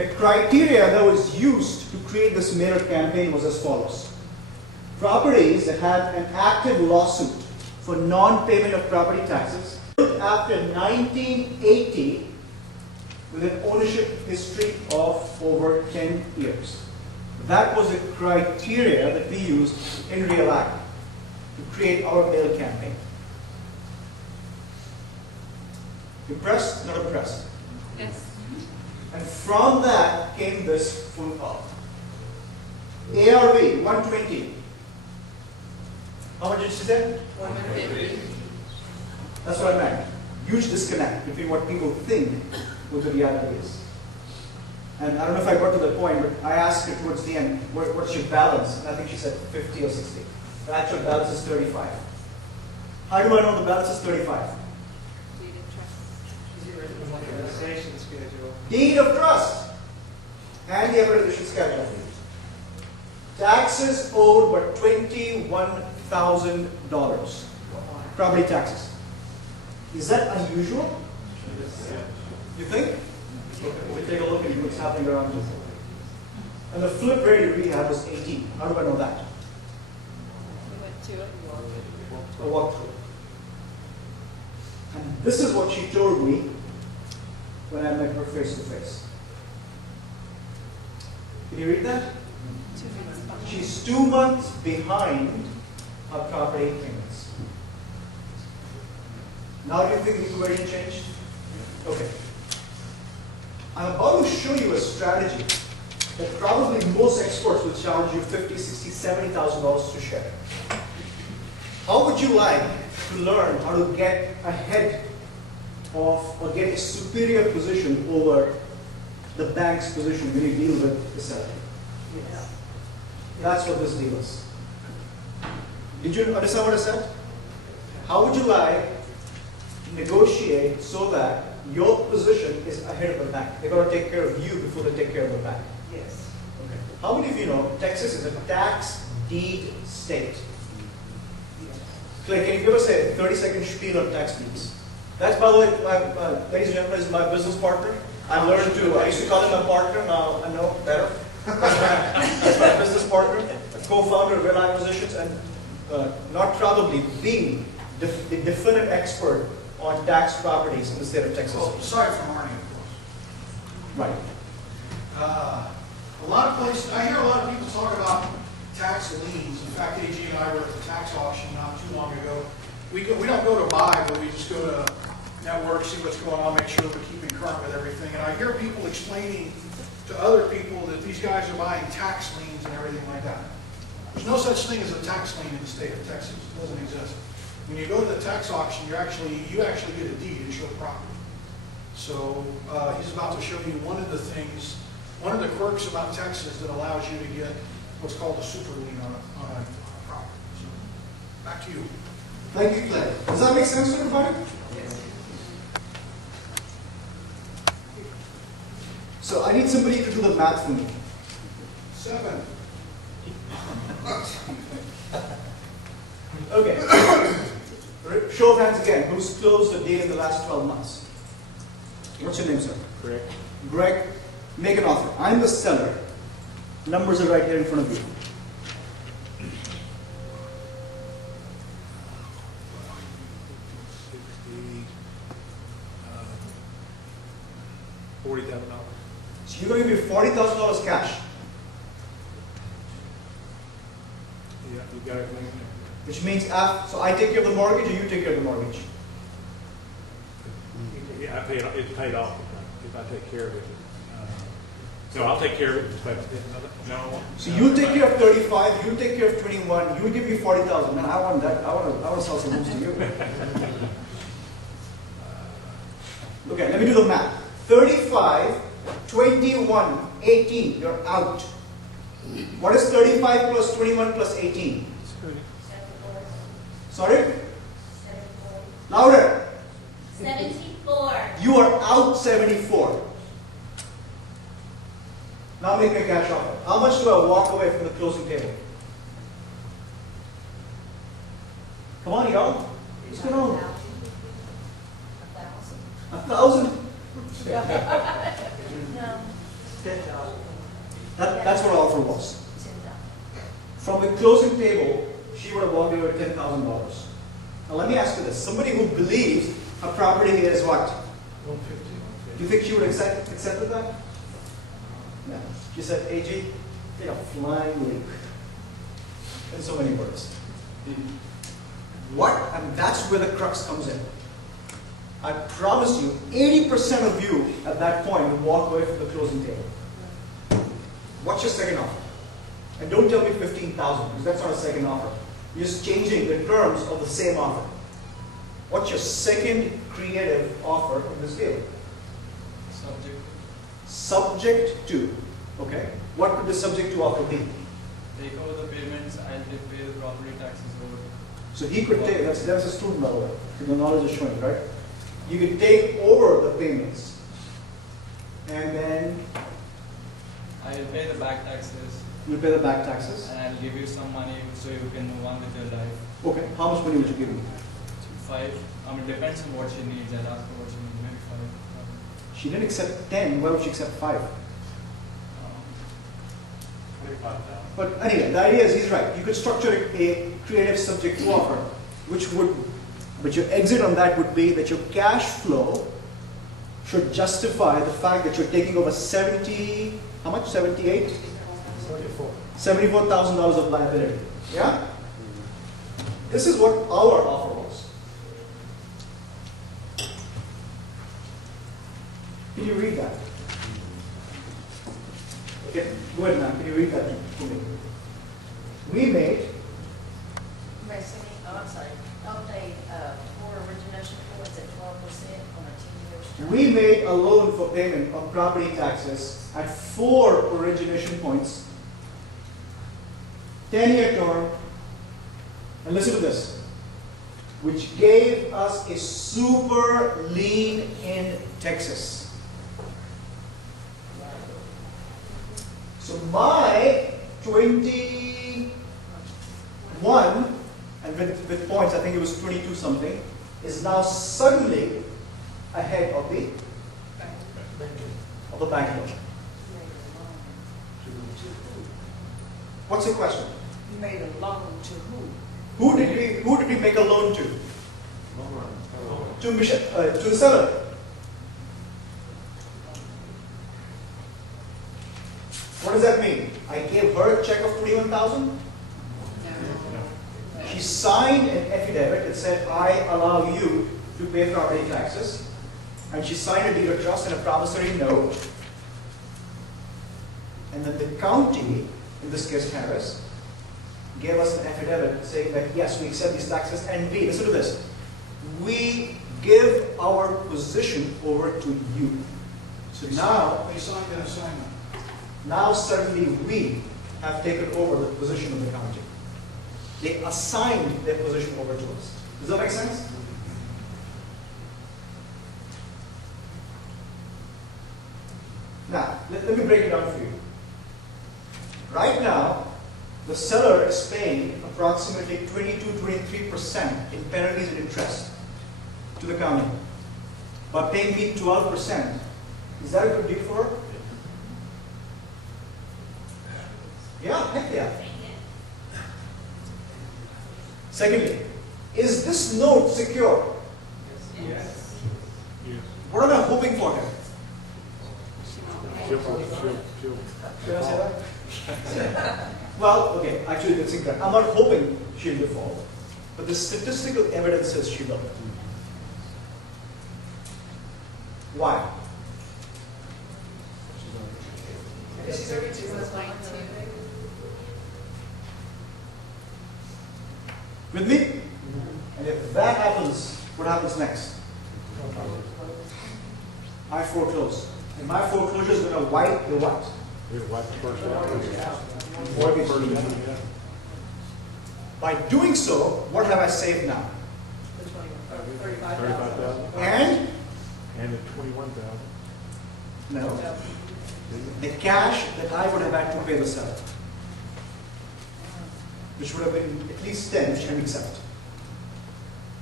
The criteria that was used to create this mailer campaign was as follows. Properties that had an active lawsuit for non-payment of property taxes after 1980 with an ownership history of over 10 years. That was the criteria that we used in Real Act to create our mailer campaign. Impressed? Not impressed? Yes. And from that came this phone call. ARV 120. How much did she say? 150. That's what I meant. Huge disconnect between what people think what the reality is. And I don't know if I got to the point, but I asked her towards the end, what's your balance? And I think she said 50 or 60. The actual balance is 35. How do I know the balance is 35? Amortization schedule. Deed of trust and the amortization schedule. Taxes owed were $21,000. Property taxes. Is that unusual? You think? We take a look at what's happening around you. And the flip rate we had was 18. How do I know that? We went to it. A walkthrough. And this is what she told me when I met her face to face. Can you read that? 2 months behind. She's 2 months behind her property payments. Now do you think the equation changed? Okay. I'm about to show you a strategy that probably most experts will charge you $50,000, $60,000, $70,000 to share. How would you like to learn how to get ahead of or get a superior position over the bank's position when you deal with the seller? Yes. That's what this deal is. Did you understand what I said? How would you like to negotiate so that your position is ahead of the bank? They've got to take care of you before they take care of the bank. Yes. Okay. How many of you know Texas is a tax deed state? Clay, can you give us a 30-second spiel on tax deeds? That's, by the way, ladies and gentlemen, is my business partner. I learned to, I used to call him my partner, now I know better. That's my business partner, a co-founder of Real Acquisitions, and not probably the definite expert on tax properties in the state of Texas. Well, aside from Arnie, of course. Right. A lot of places, I hear a lot of people talk about tax liens. In fact, AG and I were at the tax auction not too long ago. We don't go to buy, but we just go to network, see what's going on, make sure we're keeping current with everything. And I hear people explaining to other people that these guys are buying tax liens and everything like that. There's no such thing as a tax lien in the state of Texas. It doesn't exist. When you go to the tax auction, you actually get a deed, it's your property. So he's about to show you one of the things, one of the quirks about Texas that allows you to get what's called a super lien on a property. So back to you. Thank you, Clay. Does that make sense to everybody? Yes. So I need somebody to do the math for me. 7. Okay. Show of hands again. Who's closed a deal in the last 12 months? What's your name, sir? Greg. Greg, make an offer. I'm the seller. Numbers are right here in front of you. $40,000. So you're going to give me $40,000 cash, Yeah, you got everything in there. which means so I take care of the mortgage or you take care of the mortgage? Yeah, I pay it. It's paid off if I take care of it. So I'll take care of it. But no. So you take care of 35, you take care of 21, you give me 40,000. Man, I want that. I want to sell some homes to you. Okay, let me do the math. 35, 21, 18. You're out. What is 35 plus 21 plus 18? Sorry? Louder. 74. You are out 74. Now make me a cash offer. How much do I walk away from the closing table? Come on, y'all. What's going on? 1,000. 1,000? No. 10,000. That's what our offer was. From the closing table, she would have walked away with $10,000. Now let me ask you this: somebody who believes a property is what? 150. Do you think she would accepted that? No. She said, AG, take a flying leap. In so many words. And that's where the crux comes in. I promise you, 80% of you at that point will walk away from the closing table. What's your second offer? And don't tell me 15,000, because that's not a second offer. You're just changing the terms of the same offer. What's your second creative offer in this deal? Subject to. Okay. What could the subject to offer be? Take over the payments and they pay the property taxes over. So he could take, that's a student by the way, so the knowledge is showing, right? You could take over the payments and then I will pay the back taxes you pay the back taxes. and I'll give you some money so you can move on with your life. Okay, how much money would you give me? 5, depends on what she needs. I'll ask her what she needs, maybe 5. She didn't accept 10, why would she accept 5? 25,000. But anyway, the idea is he's right. You could structure a creative subject to offer, but your exit on that would be that your cash flow should justify the fact that you're taking over 70, how much? 78? 74. $74,000 of liability. Yeah? This is what our offer was. Can you read that? Okay, go ahead, ma'am. Can you read that to me? We made I'm sorry, don't they, for origination points at 12% on a 10-year term? We made a loan for payment of property taxes at 4 origination points, 10-year term, and listen to this, which gave us a super lien in Texas. So my 21, and with points, I think it was 22 something, is now suddenly ahead of the bank loan. What's the question? You made a loan to who? Who did we make a loan to? To the seller. What does that mean? I gave her a check of 21,000. She signed an affidavit that said, I allow you to pay property taxes. And she signed a deed of trust and a promissory note. And then the county, in this case Harris, gave us an affidavit saying that yes, we accept these taxes, and we, listen to this, we give our position over to you. So now, They signed an assignment. now suddenly we have taken over the position of the county. They assigned their position over to us. Does that make sense? Now, let me break it down for you. Right now, the seller is paying approximately 22-23% in penalties and interest to the county. By paying me 12%, is that a good deal for her? Yeah, heck yeah. Secondly, is this note secure? Yes. Yes. What am I hoping for here? She'll. Can I say that? Well, okay, actually that's incorrect. I'm not hoping she'll default, but the statistical evidence says she will. Why? She's already 2.2. With me? And if that happens, what happens next? I foreclose. And my foreclosure is going to wipe the what? We'll wipe the first one. Mortgage First lien. one, yeah. By doing so, what have I saved now? The 35,000. 35,000 And? and the 21,000. No. The cash that I would have had to pay the seller, which would have been at least 10, which I can accept.